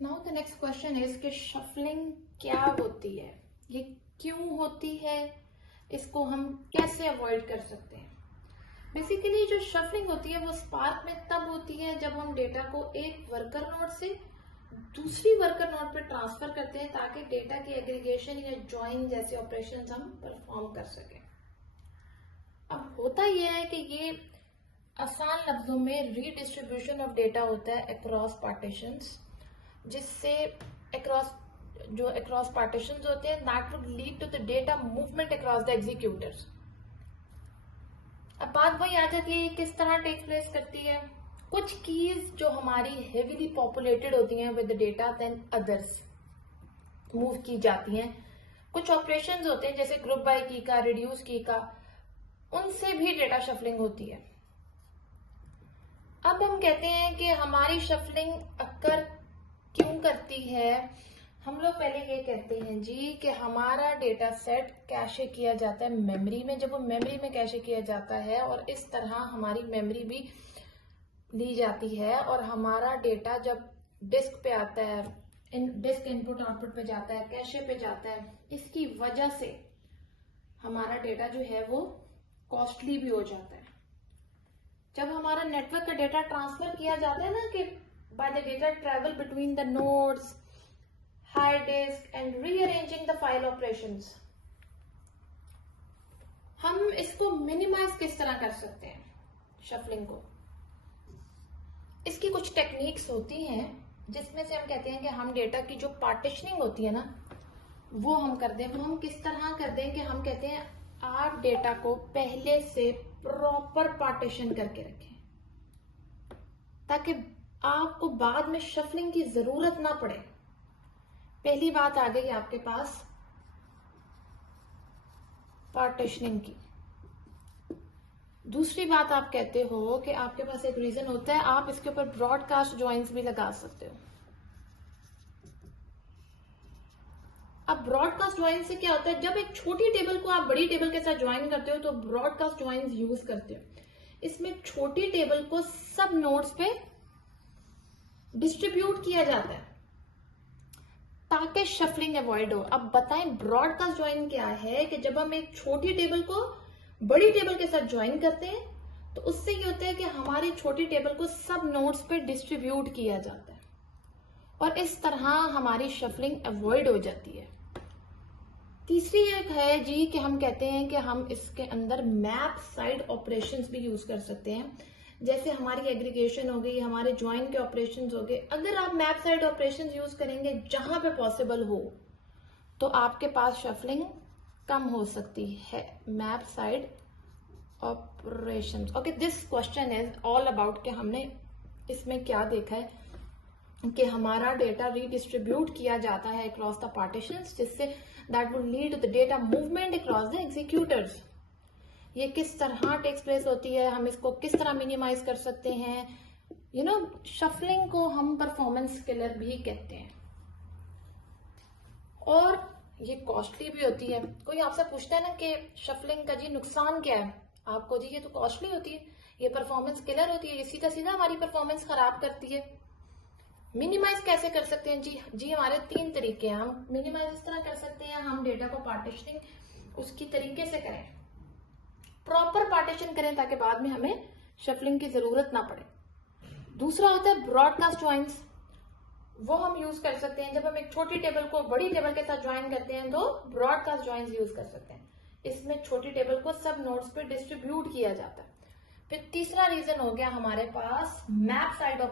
Now the next question is कि shuffling क्या होती है, ये क्यों होती है, इसको हम कैसे अवॉइड कर सकते हैं। बेसिकली जो शफलिंग होती है वो स्पार्क में तब होती है जब हम डेटा को एक वर्कर नोड से दूसरी वर्कर नोड पे ट्रांसफर करते हैं ताकि डेटा की एग्रीगेशन या ज्वाइन जैसे ऑपरेशंस हम परफॉर्म कर सकें। अब होता यह है कि ये आसान लफ्जों में रीडिस्ट्रीब्यूशन ऑफ डेटा होता है अक्रॉस पार्टीशंस, जिससे अक्रॉस पार्टीशंस होते हैं that would lead to the data movement across the executors. अब बात वही आ जाती है किस तरह टेक प्लेस करती है। कुछ कीज जो हमारी हेवीली पॉपुलेटेड होती हैं with data than others move की जाती हैं। कुछ ऑपरेशंस होते हैं जैसे ग्रुप बाय की का, रिड्यूस की का, उनसे भी डेटा शफलिंग होती है। अब हम कहते हैं कि हमारी शफलिंग अक्कर क्यों करती है। हम लोग पहले ये कहते हैं जी कि हमारा डेटा सेट कैशे किया जाता है मेमोरी में। जब वो मेमोरी में कैशे किया जाता है और इस तरह हमारी मेमोरी भी ली जाती है और हमारा डेटा जब डिस्क पे आता है, डिस्क इनपुट आउटपुट पे जाता है, कैशे पे जाता है, इसकी वजह से हमारा डेटा जो है वो कॉस्टली भी हो जाता है। जब हमारा नेटवर्क का डेटा ट्रांसफर किया जाता है ना कि by the data travel between the nodes, hard disk and rearranging the file operations, हम इसको मिनिमाइज किस तरह कर सकते हैं शफलिंग को। इसकी कुछ टेक्निक्स होती हैं जिसमें से हम कहते हैं कि हम डेटा की जो पार्टीशनिंग होती है ना वो हम कर दें। वो हम किस तरह कर दें कि हम कहते हैं आप डेटा को पहले से प्रॉपर पार्टीशन करके रखें ताकि आपको बाद में शफलिंग की जरूरत ना पड़े। पहली बात आ गई आपके पास पार्टीशनिंग की। दूसरी बात आप कहते हो कि आपके पास एक रीजन होता है, आप इसके ऊपर ब्रॉडकास्ट ज्वाइंस भी लगा सकते हो। अब ब्रॉडकास्ट ज्वाइन से क्या होता है, जब एक छोटी टेबल को आप बड़ी टेबल के साथ ज्वाइन करते हो तो ब्रॉडकास्ट ज्वाइंस यूज करते हो। इसमें छोटी टेबल को सब नोड्स पे डिस्ट्रीब्यूट किया जाता है ताकि शफलिंग अवॉइड हो। अब बताएं ब्रॉडकास्ट ज्वाइन क्या है कि जब हम एक छोटी टेबल को बड़ी टेबल के साथ ज्वाइन करते हैं तो उससे ये होता है कि हमारी छोटी टेबल को सब नोड्स पे डिस्ट्रीब्यूट किया जाता है और इस तरह हमारी शफलिंग अवॉइड हो जाती है। तीसरी एक है जी कि हम कहते हैं कि हम इसके अंदर मैप साइड ऑपरेशंस भी यूज कर सकते हैं। जैसे हमारी एग्रीगेशन हो गई, हमारे ज्वाइन के ऑपरेशंस हो गए। अगर आप मैप साइड ऑपरेशंस यूज करेंगे जहां पे पॉसिबल हो तो आपके पास शफलिंग कम हो सकती है। Map side operations. Okay, this question is all about कि हमने इसमें क्या देखा है कि हमारा डेटा रीडिस्ट्रीब्यूट किया जाता है अक्रॉस द पार्टीशंस, जिससे that would lead to the data movement across the executors. ये किस तरह टेक्स प्लेस होती है, हम इसको किस तरह मिनिमाइज कर सकते हैं। शफलिंग को हम परफॉर्मेंस किलर भी कहते हैं और ये कॉस्टली भी होती है। कोई आपसे पूछता है ना कि शफलिंग का जी नुकसान क्या है आपको, जी ये तो कॉस्टली होती है, ये परफॉर्मेंस किलर होती है, ये सीधा सीधा हमारी परफॉर्मेंस खराब करती है। मिनिमाइज कैसे कर सकते हैं जी हमारे 3 तरीके हैं। हम मिनिमाइज इस तरह कर सकते हैं, हम डेटा को पार्टीशनिंग उसकी तरीके से करें, प्रॉपर पार्टीशन करें ताकि बाद में हमें शफलिंग की जरूरत ना पड़े। दूसरा होता है ब्रॉडकास्ट ज्वाइंस, वो हम यूज कर सकते हैं जब हम एक छोटी टेबल को बड़ी टेबल के साथ ज्वाइन करते हैं तो ब्रॉडकास्ट ज्वाइंस यूज कर सकते हैं। इसमें छोटी टेबल को सब नोड्स पे डिस्ट्रीब्यूट किया जाता है। फिर तीसरा रीजन हो गया हमारे पास मैप साइड